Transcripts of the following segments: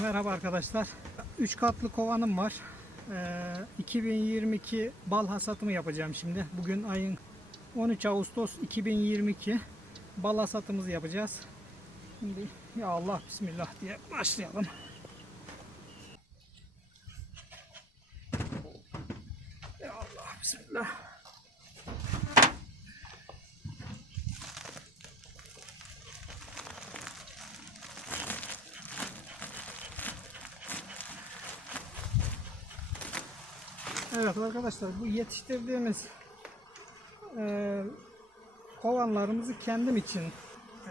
Merhaba arkadaşlar. 3 katlı kovanım var. Ee, 2022 bal hasatımı yapacağım şimdi. Bugün ayın 13 Ağustos 2022 bal hasatımızı yapacağız. Şimdi ya Allah bismillah diye başlayalım. Ya Allah bismillah. Evet arkadaşlar bu yetiştirdiğimiz e, kovanlarımızı kendim için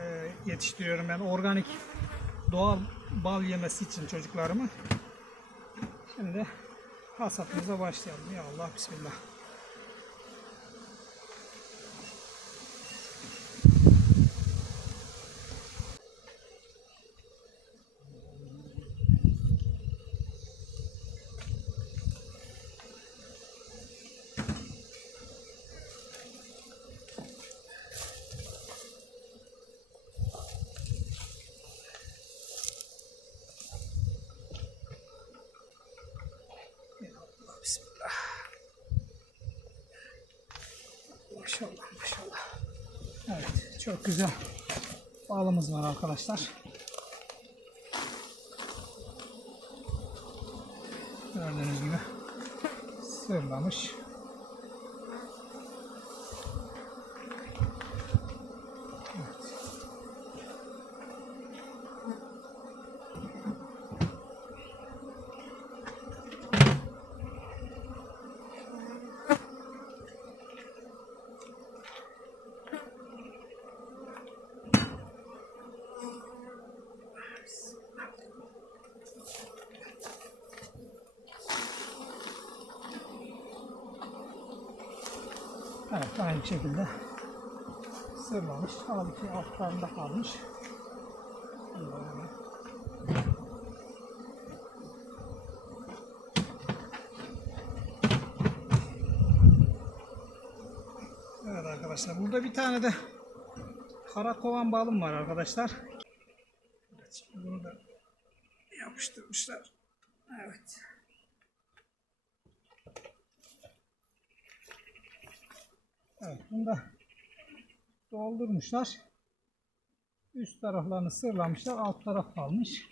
e, yetiştiriyorum ben organik doğal bal yemesi için çocuklarımı. Şimdi hasatımıza başlayalım. Ya Allah bismillah. Maşallah maşallah. Evet çok güzel balımız var arkadaşlar. Gördüğünüz gibi sırlamış. Evet aynı şekilde sırlamış. Halbuki altlarında kalmış. Evet arkadaşlar burada bir tane de karakovan balım var arkadaşlar. Evet, bunu da yapıştırmışlar. Evet. Evet, bunu da doldurmuşlar. Üst taraflarını sırlamışlar, alt taraf kalmış.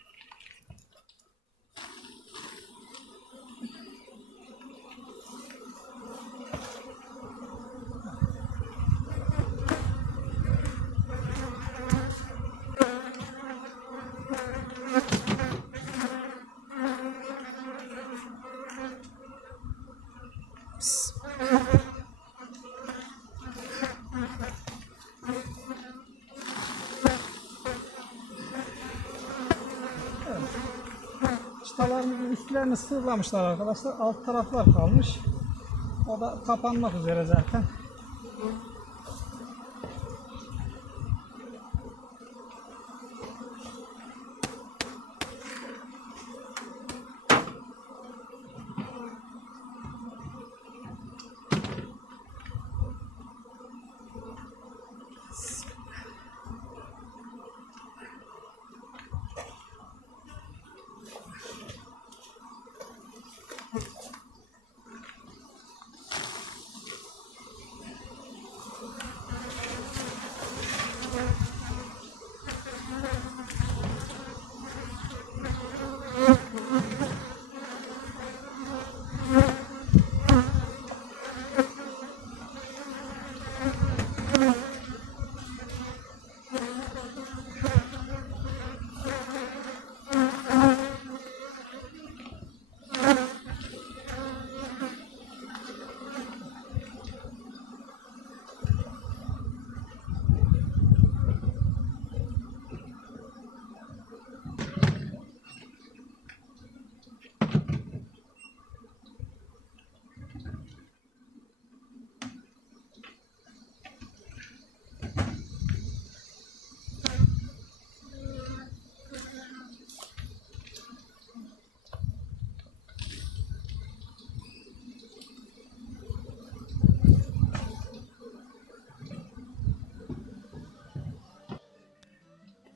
Çıtalarımızın üstlerini sırlamışlar arkadaşlar. Alt taraflar kalmış. O da kapanmak üzere zaten.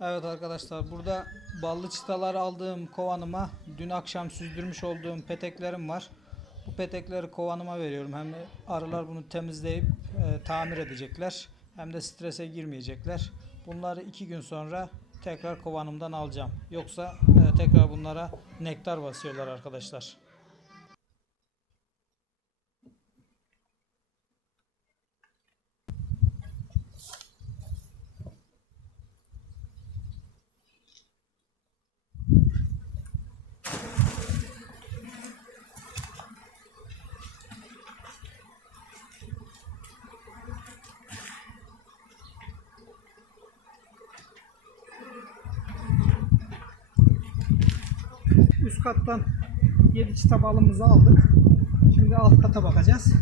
Evet arkadaşlar burada ballı çıtalar aldığım kovanıma dün akşam süzdürmüş olduğum peteklerim var. Bu petekleri kovanıma veriyorum. Hem arılar bunu temizleyip e, tamir edecekler. Hem de strese girmeyecekler. Bunları iki gün sonra tekrar kovanımdan alacağım. Yoksa e, tekrar bunlara nektar basıyorlar arkadaşlar. Üst kattan 7 çıta balımızı aldık. Şimdi alt kata bakacağız.